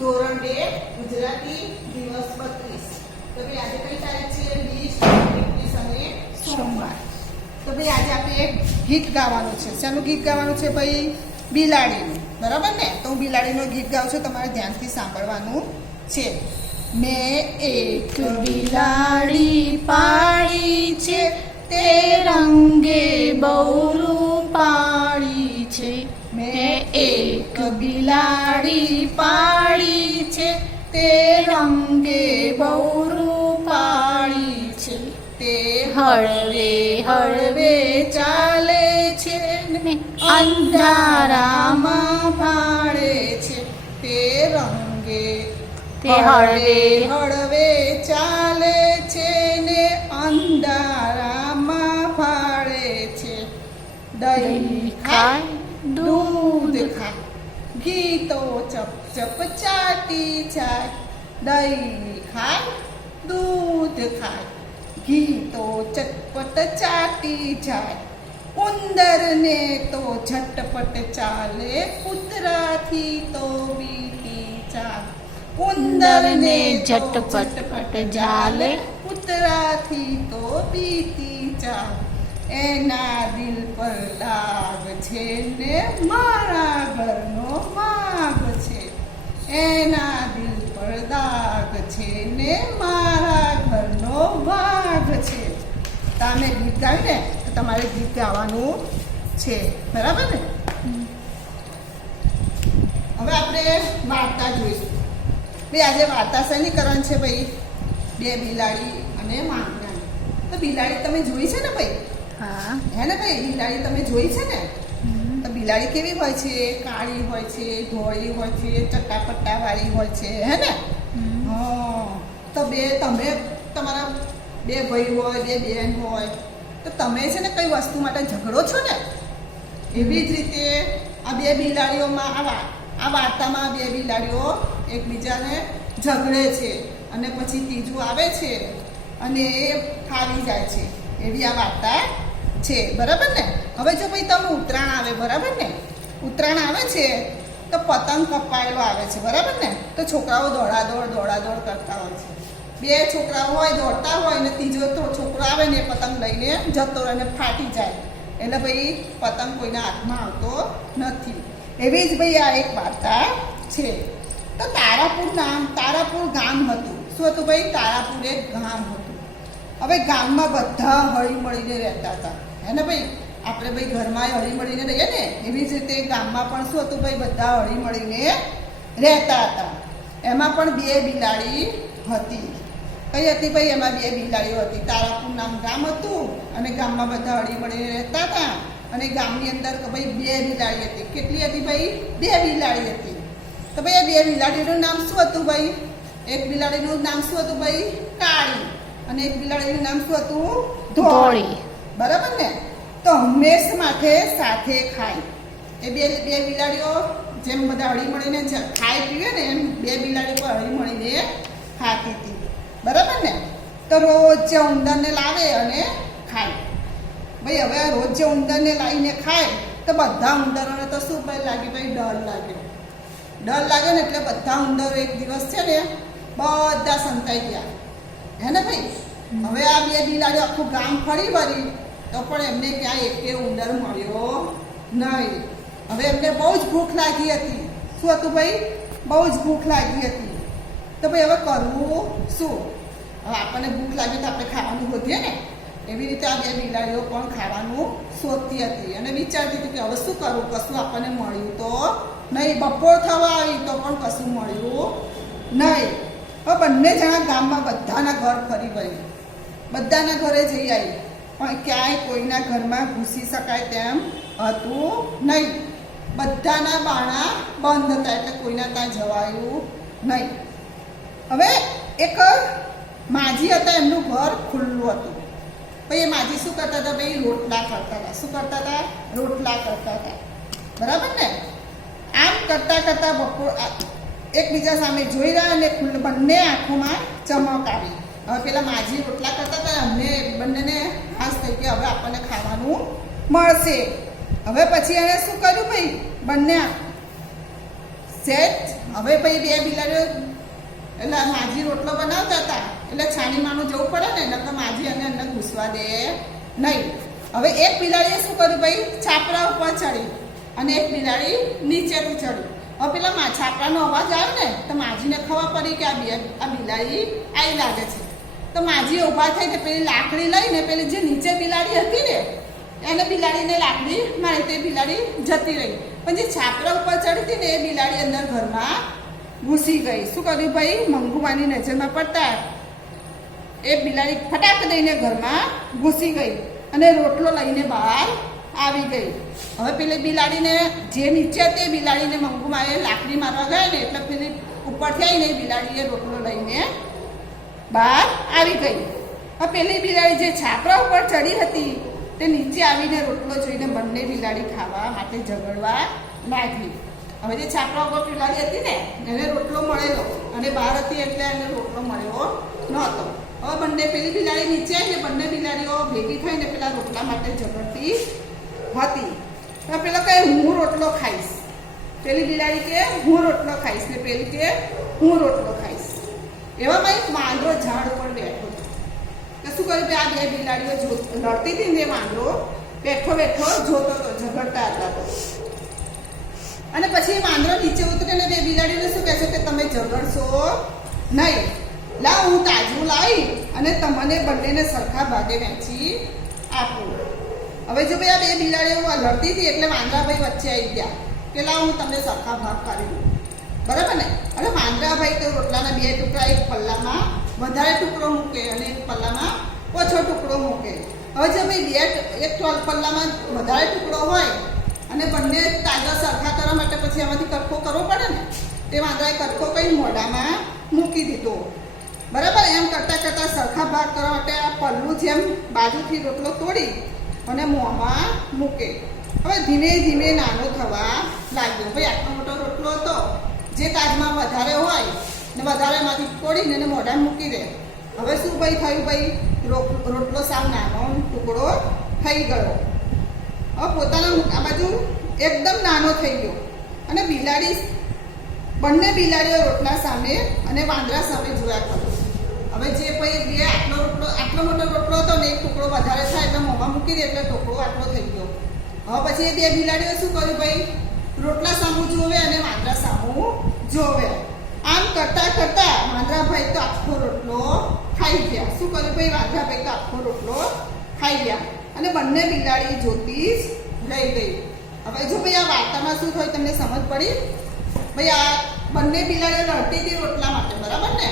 ધોરણ 2 ગુજરાતી દિવસ 32. તો ભાઈ આજે કઈ તારીખ છે? 20, 21 અને સોમવાર. તો ભાઈ આજે આપણે એક ગીત ગાવાનું છે. શાનું ગીત ગાવાનું છે ભાઈ? બિલાડીનું. બરાબર ને? તો હું બિલાડીનું ગીત ગાઉં છું, તમારે ધ્યાનથી સાંભળવાનું છે. મેં એક બિલાડી પાળી છે, તે રંગે બહુ રૂપાળી છે. મેં એક બિલાડી પાળી છે, તે રંગે બહુ રૂપાળી છે. તે હળવે હળવે ચાલે છે ને અંધારામાં ભાળે છે. તે રંગે તે હળવે હળવે ચાલે છે ને અંધારામાં ભાળે છે. દહીં ખાય, દૂધ ખાય, ઘી તો ચપ ચપ ચાટી જાય. દહીં ખાય, દૂધ ખાય, ઘી તો ચટપટ ચાટી જાય. ઉંદરને તો ઝટપટ ચાલે, કૂતરાથી તો બીતી ચાલે. ઉંદરને ઝટપટ ચાલે, કૂતરાથી તો બીતી ચાલે. એના દિલ પર દાગ છે ને મારા ઘરનો માગ છે. એના દિલ પર દાગ છે ને મારા ઘરનો વાઘ છે. તમે ગીત ગાયું ને તો તમારે ગીત ગાવાનું છે. બરાબર ને? હવે આપણે વાર્તા જોઈશું. ભાઈ આજે વાર્તા શેની કરવાની છે ભાઈ? બે બિલાડી અને માંગડાની. તો બિલાડી તમે જોઈ છે ને ભાઈ? હા. હે ને ભાઈ? બિલાડી તમે જોઈ છે ને? તો બિલાડી કેવી હોય છે? કાળી હોય છે, ધોળી હોય છે, ચટ્ટાપટ્ટા વાળી હોય છે. હે ને? તો તમે તમારા બે ભાઈ હોય, બે બહેન હોય, તો તમે છે ને કઈ વસ્તુ માટે ઝઘડો છો ને? એવી જ રીતે આ બે બિલાડીઓમાં આ વાર્તામાં બે બિલાડીઓ એકબીજાને ઝઘડે છે અને પછી ત્રીજું આવે છે અને એ ખાવી જાય છે. એવી આ વાર્તા છે. બરાબર ને? હવે જો ભાઈ તમે ઉત્તરાયણ આવે, બરાબર ને? ઉત્તરાયણ આવે છે તો પતંગ કપાયેલો આવે છે. બરાબર ને? તો છોકરાઓ દોડાદોડ કરતા હોય છે. બે છોકરાઓ હોય દોડતા હોય ને ત્રીજો તો છોકરો આવે ને પતંગ લઈને જતો રહે ને ફાટી જાય. એટલે ભાઈ પતંગ કોઈના હાથમાં આવતો નથી. એવી જ ભાઈ આ એક વાર્તા છે. તો તારાપુર ગામ હતું. શું હતું ભાઈ? તારાપુર એક ગામ હતું. હવે ગામમાં બધા હળી મળીને રહેતા હતા. હે ને ભાઈ? આપણે ભાઈ ઘરમાં હળી મળીને રહીએ ને, એવી જ રીતે ગામમાં પણ શું હતું ભાઈ? બધા હળી મળીને રહેતા હતા. એમાં પણ બે બિલાડી હતી. કઈ હતી ભાઈ? એમાં બે બિલાડીઓ હતી. તારાપુર નામ ગામ હતું અને ગામમાં બધા હળી મળીને રહેતા હતા. અને ગામની અંદર ભાઈ બે બિલાડી હતી. કેટલી હતી ભાઈ? બે બિલાડી હતી. તો ભાઈ આ બે બિલાડીનું નામ શું હતું ભાઈ? એક બિલાડીનું નામ શું હતું ભાઈ? કાળી. અને એક બિલાડીનું નામ શું હતું? ધોળી. બરાબર ને? તો હંમેશ માટે સાથે ખાય. એ બે બિલાડીઓ જેમ બધા હળી મળીને ખાઈ પીવે ને એમ બે બિલાડીઓ હળી મળીને ખાતી હતી. બરાબર ને? તો રોજ ઉંદરને લાવે અને ખાય. ભાઈ હવે રોજ જે ઉંદરને લાવીને ખાય તો બધા ઉંદરોને તો શું ભાઈ લાગે ભાઈ? ડર લાગે. ડર લાગે ને એટલે બધા ઉંદરો એક દિવસ છે ને બધા સંતાઈ ગયા. હે ને ભાઈ? હવે આ બે બિલાડીઓ આખું ગામ ફરી વળી તો પણ એમને ક્યાંય એકે ઉંદર મળ્યો નહીં. હવે એમને બહુ જ ભૂખ લાગી હતી. શું હતું ભાઈ? બહુ જ ભૂખ લાગી હતી. તો ભાઈ હવે કરવું શું? હવે આપણને ભૂખ લાગી તો આપણે ખાવાનું શોધીએ ને. એવી રીતે આ બે બિલાડીઓ પણ ખાવાનું શોધતી હતી અને વિચારતી હતી કે હવે શું કરવું? કશું આપણને મળ્યું તો નહીં. બપોર થવા આવી તો પણ કશું મળ્યું નહીં. હવે બંને જણા ગામમાં બધાના ઘર ફરી વળી, બધાના ઘરે જઈ આવી, પણ ક્યાંય કોઈના ઘરમાં ઘૂસી શકાય તેમ હતું નહીં. બધાના બારણા બંધ હતા એટલે કોઈના ત્યાં જવાયું નહીં. હવે એક માજી હતા, એમનું ઘર ખુલ્લું હતું. ભાઈ એ માજી શું કરતા હતા ભાઈ? રોટલા કરતા હતા. શું કરતા હતા? રોટલા કરતા હતા. બરાબર ને? આમ કરતા બપોર એકબીજા સામે જોઈ રહ્યા અને બંને આંખોમાં ચમક આવી. હવે પેલા માજી રોટલા કરતા હતા, અમને બંનેને હાસ થઈ કે હવે આપણને ખાવાનું મળશે. હવે પછી એને શું કર્યું ભાઈ? બંને સેટ. હવે ભાઈ બે બિલાડીઓ એટલે માજી રોટલો બનાવતા હતા એટલે છાનીમાનું જવું પડે ને, નકર માજી અને અંદર ઘૂસવા દે નહીં. હવે એક બિલાડીએ શું કર્યું ભાઈ, છાપરા ઉપર ચડી અને એક બિલાડી નીચેથી ચડી. હવે પેલા છાપરાનો અવાજ આવ્યો ને તો માજીને ખબર પડી કે આ બિલાડી આવી લાગે છે. તો માજીએ ઊભા થઈને પેલી લાકડી લઈને પેલી જે નીચે બિલાડી હતી ને એને બિલાડીને લાકડી મારી, તે બિલાડી જતી રહી. પણ જે છાપરા ઉપર ચડી હતી ને એ બિલાડી અંદર ઘરમાં ઘૂસી ગઈ. શું કર્યું ભાઈ, મંગુમાની નજરમાં પડતા એ બિલાડી ફટાક દઈને ઘરમાં ઘૂસી ગઈ અને રોટલો લઈને બહાર આવી ગઈ. હવે પેલી બિલાડીને જે નીચે હતી એ બિલાડીને મંગુમાએ લાકડી મારવા ગયા ને એટલે પેલી ઉપરથી આવીને બિલાડીએ રોટલો લઈને બહાર આવી ગઈ. હવે પેલી બિલાડી જે છાપરા ઉપર ચડી હતી તે નીચે આવીને રોટલો જોઈને બંને બિલાડી ખાવા માટે ઝઘડવા લાગી. હવે જે છાપરા ઉપર બિલાડી હતી ને એને રોટલો મળેલો અને બહાર હતી એટલે એને રોટલો મળ્યો નહોતો. હવે બંને પેલી બિલાડી નીચે આવીને બંને બિલાડીઓ ભેગી થઈને પેલા રોટલા માટે ઝઘડતી હતી. હવે પેલો કહે હું રોટલો ખાઈશ, પેલી બિલાડી કે હું રોટલો ખાઈશ ને પેલી કે હું રોટલો ખાઈશ. એવામાં એક વાંદરો ઝાડ ઉપર બેઠો હતો. તો શું કર્યું કે આ બે બિલાડીઓ લડતી હતી ને વાંદરો બેઠો બેઠો જોતો હતો, ઝઘડતા હતા તો. અને પછી વાંદરો નીચે ઉતરીને બે બિલાડીને શું કહે છે કે તમે ઝઘડશો નહીં, લાવ હું તાજવું લાવી અને તમને બંનેને સરખા ભાગે વહેંચી આપું. હવે જો ભાઈ આ બે બિલાડીઓ લડતી હતી એટલે વાંદરાભાઈ વચ્ચે આવી ગયા કે લાવ હું તમને સરખા ભાગ કરી દઉં, બરાબર ને. અને વાંદરાભાઈ તો રોટલાના બે ટુકડા એક પલ્લામાં વધારે ટુકડો મૂકે અને એક પલ્લામાં ઓછો ટુકડો મૂકે. હવે જો ભાઈ એક પલ્લામાં વધારે ટુકડો હોય અને બંને તાજા સરખા કરવા માટે પછી આમાંથી કટકો કરવો પડે ને, તે વાંદરાએ કટકો કઈ મોઢામાં મૂકી દીધો, બરાબર. એમ કરતાં કરતાં સરખા ભાગ કરવા માટે આ પલ્લું જેમ બાજુથી રોટલો તોડી અને મોંમાં મૂકે. હવે ધીમે ધીમે નાનો થવા લાગ્યો. ભાઈ આટલો મોટો રોટલો હતો, જે તાજમાં વધારે હોય ને વધારેમાંથી તોડીને એને મોઢામાં મૂકી દે. હવે શું ભાઈ થયું, ભાઈ રોટલો સાવ નાનો ટુકડો થઈ ગયો. હવે પોતાના આ બાજુ એકદમ નાનો થઈ ગયો અને બંને બિલાડીઓ રોટલા સામે અને વાંદરા સામે જોયા કરો. હવે જે ભાઈ બે આટલો મોટો રોટલો હતો ને એક ટુકડો વધારે થાય એટલે મોંમાં મૂકી દે એટલે ટુકડો આટલો થઈ ગયો. હવે પછી એ બે બિલાડીઓ શું કર્યું ભાઈ, રોટલા સામું જોવે અને વાંદરા સામું જોવે. આમ કરતાં કરતાં વાંદરાભાઈ તો આખો રોટલો ખાઈ ગયા. શું કર્યું ભાઈ, વાંદરાભાઈ તો આખો રોટલો ખાઈ ગયા અને બંને બિલાડી જોતી જ રહી ગઈ. હવે જો ભાઈ આ વાર્તામાં શું થયું તમને સમજ પડી? ભાઈ આ બંને બિલાડીઓ લડતી હતી રોટલા માટે, બરાબર ને.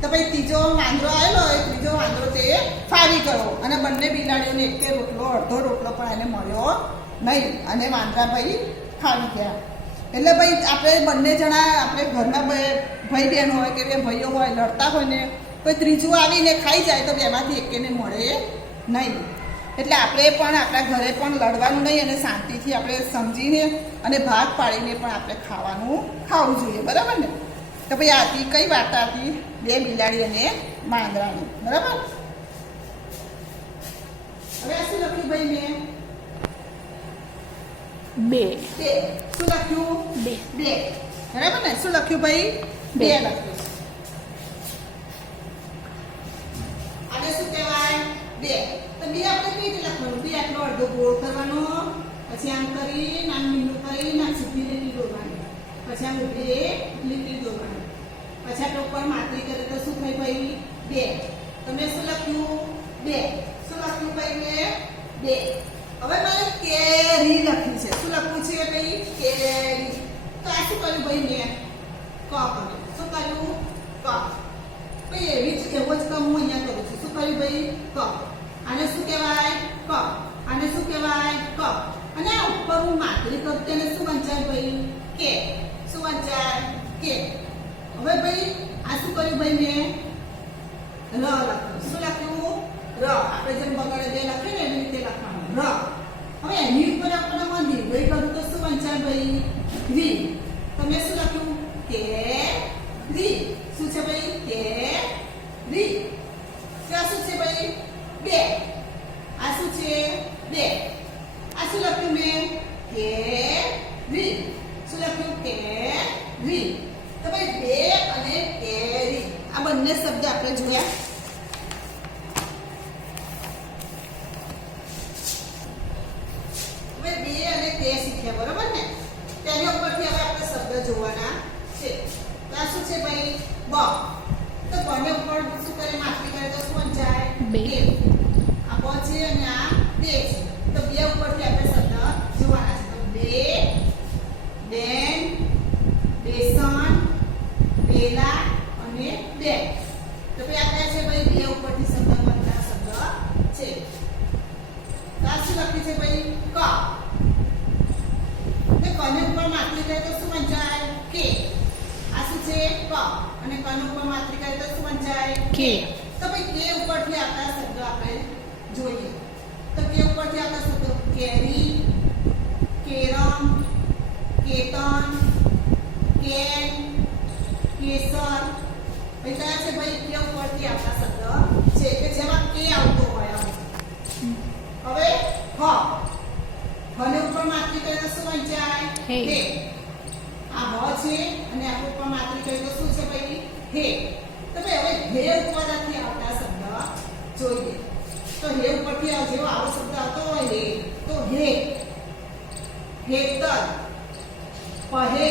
તો ભાઈ ત્રીજો વાંદરો આવેલો, એ ત્રીજો વાંદરો તે ફાવી ગયો અને બંને બિલાડીઓને એક અડધો રોટલો પણ એને મળ્યો નહીં અને વાંદરાભાઈ ખાવી ગયા. એટલે ભાઈ આપણે બંને જણા આપણે ઘરના ભાઈ બહેન હોય કે બે ભાઈઓ હોય લડતા હોય ને તો ત્રીજું આવીને ખાઈ જાય તો બેમાંથી એકેને મળે નહીં. એટલે આપણે પણ આપણા ઘરે પણ લડવાનું નહીં અને શાંતિથી આપણે સમજીને અને ભાગ પાડીને પણ આપણે ખાવું જોઈએ, બરાબર ને. તો ભાઈ આ હતી કઈ વાર્તા હતી, બે બિલાડી અને વાંદરાની, બરાબર. હવે આ શું લખ્યું ભાઈ મેં? બે. શું લખ્યું? બે, બરાબર ને. શું લખ્યું ભાઈ? બે લખ્યું. આને શું કહેવાય? બે. તો બે આપણે કઈ રીતે લખવાનું? બે આટલો અડધો ગોળ કરવાનો, પછી આમ કરી આમ મીંડું કરી આમ સીધી લીટી દોરવાની, પછી આમ ઉભી લીટી દોરવાની, પછી આપણે ઉપર માત્રી કરે તો શું થાય ભાઈ? બે. તમે શું લખ્યું? બે. શું લખ્યું ભાઈ મેં? બે. હવે મારે કેરી લખ્યું છે. શું લખવું છે ભાઈ? કેરી. તો આ શું કર્યું ભાઈ મેં? ક કર્યું. શું કર્યું? ક. ભાઈ એવો જ કામ હું અહીંયા કરું છું. શું કર્યું ભાઈ? ક. આને શું કહેવાય? ક. આને શું કહેવાય? ક. અને આ ઉપર હું માત્રી કરતી અને શું વંચાય ભાઈ? કે. શું વંચાય? કે. હવે ભાઈ આ શું કર્યું ભાઈ મેં? ર લખ્યું. શું લખ્યું? ર. આપણે જેમ બગડે બે લખીએ ને એવી રીતે લખવાનું ર. હવે એની ઉપર આપણે નિર્ભય કરું તો શું વંચાય ભાઈ? રી. તમે શું લખ્યું? કે રી. શું છે ભાઈ? કે રી. આ શું છે ભાઈ? બે. આ શું છે? બે. આ શું લખ્યું મેં? કે રી. શું લખ્યું? કે તો ભાઈ બે અને કેરી આ બંને શબ્દ આપણે જોયા. હવે બે અને તે શીખ્યા બરોબર ને. તેની ઉપરથી હવે આપણે શબ્દ જોવાના છે. તો આ શું છે ભાઈ બ. તો બંને ઉપર શું કરે માપી કરે તો શું વંચાય બે. આ બ છે અને આ તે છે. તો બે ઉપરથી આપણે શબ્દ જોવાના છે. તો બે, બેન, બેસન, બેલા અને બેન. તો ભાઈ આપણે છે ભાઈ બે ઉપરથી શબ્દ બનતા શબ્દ છે. તો આ શું લખ્યું છે ભાઈ ક. ને કને ઉપર માત્રી કરે તો શું વંચાય કે. આ શું છે ક અને કને ઉપર માત્રી કરે તો શું વંચાય કે. તો ભાઈ કે ઉપરથી આવતા શબ્દ આપણે જોઈએ. તો કે ઉપરથી આવતા શબ્દો કેરી, કેરમ, કેતન, કેન, કેસર. ભાઈ કયા છે ભાઈ કે ઉપરથી આવતા શબ્દ છે કે જેમાં કે આવતો હોય. હવે હ. હને ઉપર માત્રી કરે તો શું વંચાય હે. આ હ છે અને આ ઉપર માત્રી કરે તો શું છે ભાઈ હે. તો ભાઈ હવે હે ઉપરથી આવતા શબ્દ જોઈએ. તો હે ઉપરથી જેવો આવો શબ્દ આવતો હોય હે તો હે, હેતર, પહે,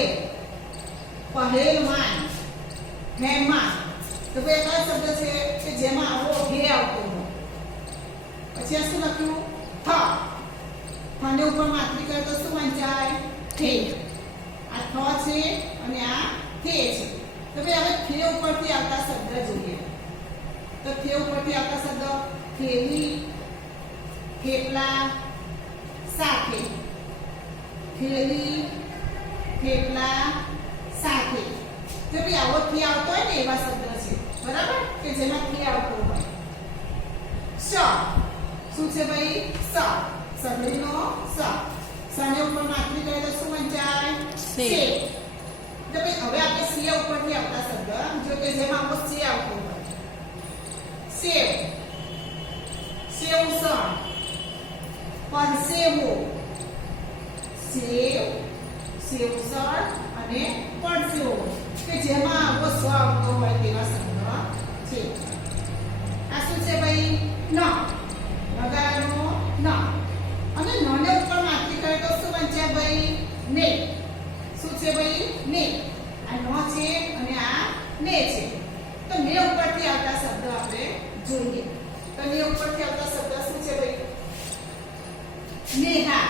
પહેલવાન, હેમાન. તો ભાઈ કયો શબ્દ છે કે જેમાં આવો હે આવતો હોય. પછી આ શું લખ્યું થ. થને ઉપર માત્રી કરે તો શું વંચાય થે. આ થ છે અને આ થે છે. તો ભાઈ હવે થે ઉપરથી આવતા શબ્દ જોઈએ. તો થે ઉપરથી આવતા શબ્દ થેલી, થેપલા, સાથે. થેલી, થેપલા, સાથે. તો ભાઈ આવો થે આવતો હોય ને એવા શબ્દ છે બરાબર કે જેમાં થે આવતો હોય. સ. શું છે ભાઈ સ. સગડીનો સ. સને ઉપર માત્રી કરે તો શું વંચાય સે. તો ભાઈ હવે આપણે સે ઉપરથી આવતા શબ્દ જો કે જેમાં આવો સે આવતો હોય. સેવ, સેવસણ, પરસેવો. સેવ, સેવસણ અને પરસેવો કે જેમાં આવો સ આવતો હોય તેવા શબ્દ છે. આ શું છે ભાઈ ન. નગારાનો ન. અને નને ઉપર માત્રી કરે તો શું વંચાય ભાઈ ને. શું છે ભાઈ ને. આ ન છે અને આ ને છે. તો ને ઉપરથી આવતા શબ્દ આપણે જોઈએ. તો ને ઉપરથી આવતા શબ્દ શું છે ભાઈ નેહા,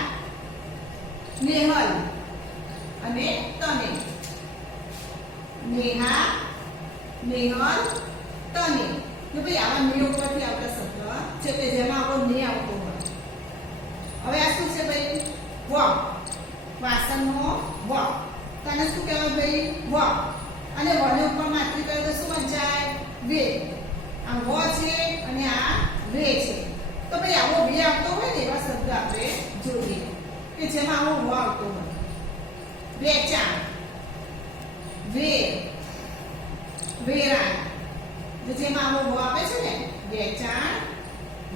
નેહલ અને તને. નેહા, નેહલ, તને. તો ભાઈ આવા ને ઉપરથી આવતા શબ્દ છે કે જેમાં આવો ને આવતો હોય. હવે આ શું છે ભાઈ વ. વાસણનો વ. તને શું કહેવાય ભાઈ વ. અને વને ઉપર માત્રી કરે તો શું વંચાય વે. આ વ છે અને આ વે છે. તો ભાઈ આવો વે આવતો હોય ને એવા શબ્દ આપણે જોઈએ કે જેમાં આવો વ આવતો હોય. વેચાણ, વેર, વેરાણ. જેમાં આવો વ આવે છે ને વેચાણ,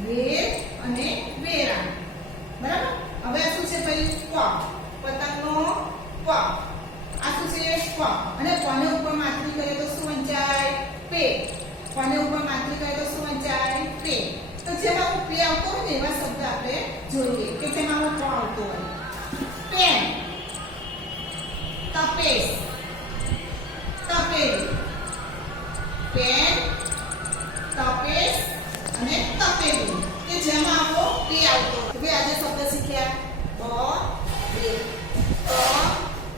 વેર અને વેરાણ. બરાબર. હવે આ શું છે ભાઈ પ. પતંગનો પ. આ શું છે પ. અને પને ઉપર માત્રી કરે તો શું વંચાય પે. પને ઉપર માત્રી કરે તો શું વંચાય પે. તો જેમાં આવો પે આવતો હોય ને એવા શબ્દ આપણે જોઈએ કે જેમાં આવો પ આવતો હોય. પેન, તપેસ, તપેલી. પેન, તપેસ અને તપેલી કે જેમાં આવો પે આવતો હોય. હવે આજે શબ્દ શીખ્યા બ, બે, ક,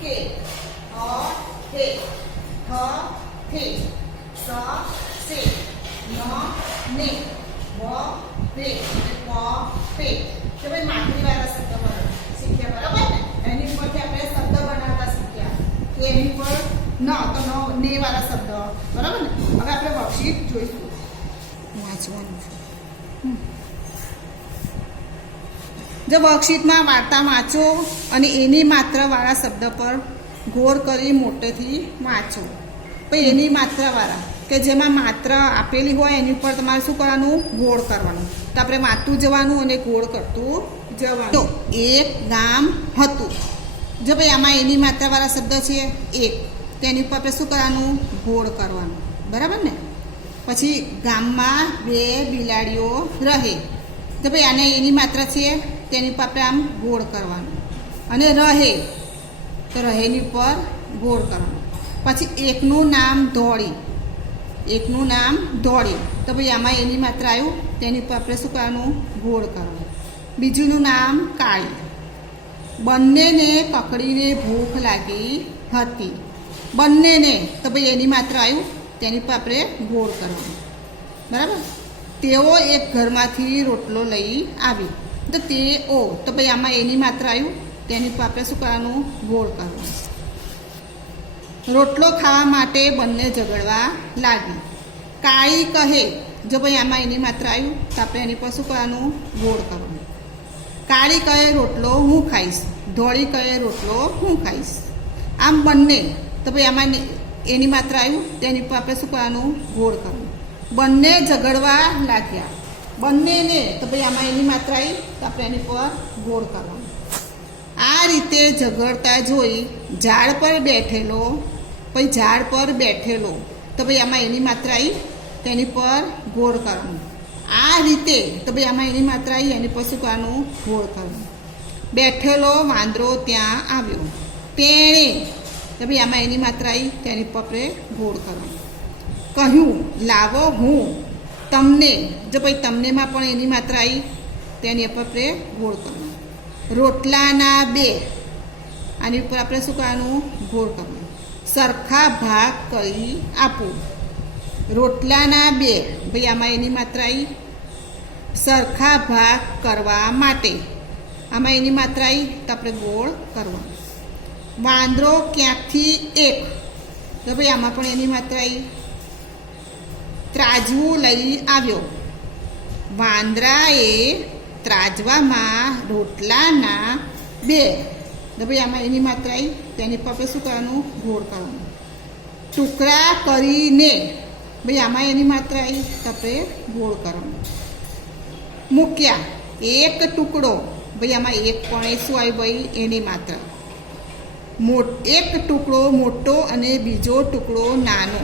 કે, હ, હે, હ, થે, સ, સે, ન, ને, વ, વે અને પ, પે. તો ભાઈ માત્રી વાળા શબ્દ શીખ્યા બરાબર ને. એની ઉપરથી આપણે શબ્દ બનાવતા શીખ્યા કે એની પર ન તો ને વાળા શબ્દ બરાબર ને. હવે આપણે વર્કશીટ જોઈશું. વાંચવાનું છે. જો વર્કશીટમાં વાર્તા વાંચો અને એની માત્રાવાળા શબ્દ પર ગોળ કરી મોટેથી વાંચો. પછી એની માત્રાવાળા કે જેમાં માત્ર આપેલી હોય એની ઉપર તમારે શું કરવાનું ગોળ કરવાનું. તો આપણે વાંચતું જવાનું અને ગોળ કરતું જવાનું. તો એક ગામ હતું. જો ભાઈ આમાં એની માત્રાવાળા શબ્દ છે એક. તેની ઉપર આપણે શું કરવાનું? ગોળ કરવાનું, બરાબર ને? પછી ગામમાં 2 બિલાડીઓ રહે, તો ભાઈ આને એની માત્રા છે તેની ઉપર આપણે આમ ગોળ કરવાનું. અને રહે તો રહેની ઉપર ગોળ કરવાનું. પછી એકનું નામ ધોળી, એકનું નામ ધોળી, તો ભાઈ આમાં એની માત્રા આવ્યું તેની ઉપર આપણે શું કરવાનું? ગોળ કરવાનું. બીજુંનું નામ કાળી, બંનેને પકડીને ભૂખ લાગી હતી. બંનેને તો ભાઈ એની માત્રા આવ્યું તેની પર આપણે ગોળ કરવાનું, બરાબર? તેઓ એક ઘરમાંથી રોટલો લઈ આવી, તો તેઓ તો ભાઈ આમાં એની માત્રા આવ્યું તેની પર આપણે શું કરવાનું? ગોળ કરવાનું. રોટલો ખાવા માટે બંને ઝઘડવા લાગી. કાળી કહે, જો ભાઈ આમાં એની માત્રા આવ્યું તો આપણે એની પર શું કરવાનું? ગોળ કરવાનું. કાળી કહે રોટલો હું ખાઈશ, ધોળી કહે રોટલો હું ખાઈશ. આમ બંને તો ભાઈ આમાં એની માત્રા આવ્યું તેની પર આપણે શું કરવાનું? ગોળ કરવાનું. બંને ઝઘડવા લાગ્યા, બંનેને તો ભાઈ આમાં એની માત્રા આવી તો આપણે એની પર ગોળ કરવાનું. આ રીતે ઝઘડતા જોઈ ઝાડ પર બેઠેલો, પછી ઝાડ પર બેઠેલો, તો ભાઈ આમાં એની માત્રા આવી તેની પર ગોળ કરવાનું. આ રીતે તો ભાઈ આમાં એની માત્રા આવી એની પર શું કરવાનું? ગોળ કરવાનું. બેઠેલો વાંદરો ત્યાં આવ્યો, તેણે તો ભાઈ આમાં એની માત્રા આવી તેની પર આપણે ગોળ કરવાનું. કહ્યું લાવો હું તમને, જો ભાઈ તમનેમાં પણ એની માત્રા આવી તેની ઉપર આપણે ગોળ કરવાનું. રોટલાના 2, આની ઉપર આપણે શું કરવાનું? ગોળ કરવાનું. સરખા ભાગ કરી આપું, રોટલાના 2, ભાઈ આમાં એની માત્રા આવી સરખા ભાગ કરવા માટે, આમાં એની માત્રા આવી તો આપણે ગોળ કરવાનું. વાંદરો ક્યાંકથી 1, તો ભાઈ આમાં પણ એની માત્રા આવી ત્રાજવું લઈ આવ્યો. વાંદરાએ ત્રાજવામાં રોટલાના 2, તો ભાઈ આમાં એની માત્રા આવી તેની પર આપણે શું કરવાનું? ગોળ કરવાનું. ટુકડા કરીને, ભાઈ આમાં એની માત્રા આવી તો આપણે ગોળ કરવાનું. મૂક્યા, એક ટુકડો, ભાઈ આમાં એક પણ એ શું આવી ભાઈ? એની માત્રા. એક ટુકડો મોટો અને બીજો ટુકડો નાનો,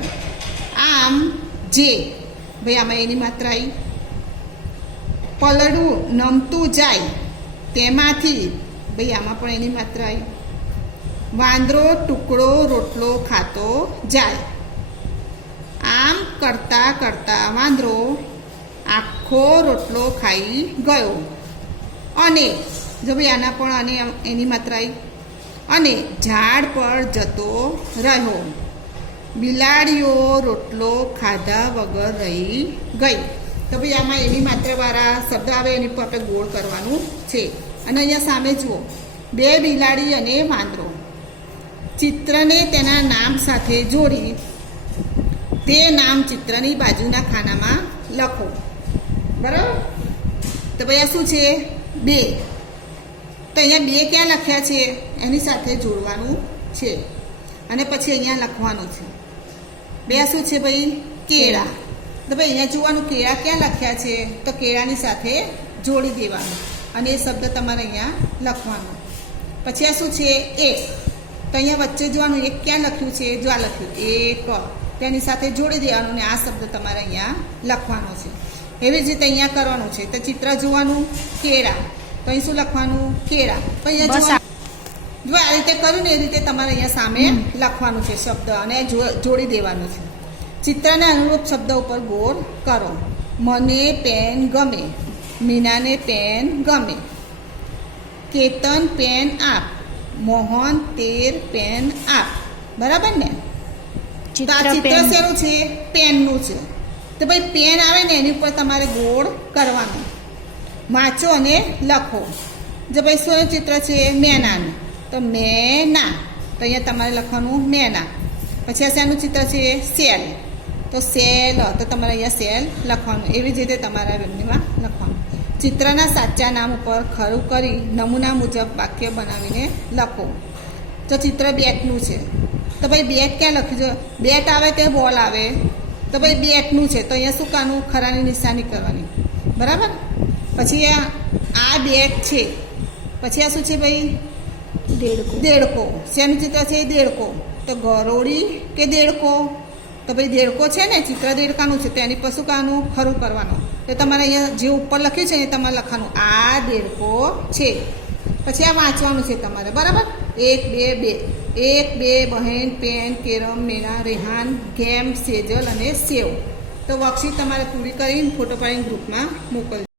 આમ જે, ભાઈ આમાં એની માત્રા આવી. પલડું નમતું જાય તેમાંથી, ભાઈ આમાં પણ એની માત્રા આવી. વાંદરો ટુકડો રોટલો ખાતો જાય, આમ કરતાં કરતાં વાંદરો આખો રોટલો ખાઈ ગયો. અને જો ભાઈ આના પણ અને એની માત્રા આવી. અને ઝાડ પર જતો રહ્યો. બિલાડીઓ રોટલો ખાધા વગર રહી ગઈ, તો ભાઈ આમાં એની માત્રાવાળા શબ્દ આવે એની પર આપણે ગોળ કરવાનું છે. અને અહીંયા સામે જુઓ, 2 બિલાડી અને વાંદરો. ચિત્રને તેના નામ સાથે જોડી તે નામ ચિત્રની બાજુના ખાનામાં લખો, બરાબર? તો ભાઈ આ શું છે? 2, તો અહીંયા 2 ક્યાં લખ્યા છે એની સાથે જોડવાનું છે અને પછી અહીંયા લખવાનું છે. 2 શું છે ભાઈ? કેળા. તો ભાઈ અહીંયા જોવાનું કેળા ક્યાં લખ્યા છે તો કેળાની સાથે જોડી દેવાનું અને એ શબ્દ તમારે અહીંયા લખવાનો. પછી આ શું છે? 1, તો અહીંયા વચ્ચે જોવાનું 1 ક્યાં લખ્યું છે? જો આ લખ્યું 1, તેની સાથે જોડી દેવાનું અને આ શબ્દ તમારે અહીંયા લખવાનો છે. એવી જ રીતે અહીંયા કરવાનું છે. તો ચિત્ર જોવાનું કેળા, તો અહીં શું લખવાનું? કેળા. તો અહીંયા જો આ રીતે કર્યું ને એ રીતે તમારે અહીંયા સામે લખવાનું છે શબ્દ અને જોડી દેવાનું છે. ચિત્રને અનુરૂપ શબ્દ ઉપર ગોળ કરો. મને પેન ગમે, મીનાને પેન ગમે. કેતન પેન આપ, મોહન તેર પેન આપ. બરાબર ને? તો આ ચિત્ર શેનું છે? પેનનું છે. તો ભાઈ પેન આવે ને એની ઉપર તમારે ગોળ કરવાનું. વાંચો અને લખો. જો ભાઈ શું ચિત્ર છે? મેનાનું, તો મેના, તો અહીંયા તમારે લખવાનું મેના. પછી આ શેનું ચિત્ર છે? સેલ, તો સેલ, તો તમારે અહીંયા સેલ લખવાનું. એવી જ રીતે તમારા બંનેમાં લખવાનું. ચિત્રના સાચા નામ ઉપર ખરું કરી નમૂના મુજબ વાક્ય બનાવીને લખો. તો ચિત્ર બેટનું છે, તો ભાઈ બેટ ક્યાં લખ્યું છે? બેટ આવે કે બોલ આવે? તો ભાઈ બેટનું છે, તો અહીંયા શું કરવાનું? ખરાની નિશાની કરવાની, બરાબર? પછી આ બેટ છે, પછી આ શું છે ભાઈ? દેડકો. શેનું ચિત્ર છે? દેડકો. તો ગરોળી કે દેડકો? તો ભાઈ દેડકો છે ને, ચિત્ર દેડકાનું છે, તો એની પર શું કરવાનું? ખરું કરવાનું. તો તમારે અહીંયા જે ઉપર લખ્યું છે એ તમારે લખવાનું આ દેડકો છે. પછી આ વાંચવાનું છે તમારે, બરાબર? 1 2 2 1 2 બહેન પેન કેરમ મેના રેહાન ગેમ સેજલ અને સેવ. તો વર્કશીટ તમારે પૂરી કરીને ફોટો પાડીને ગ્રુપમાં મોકલજો.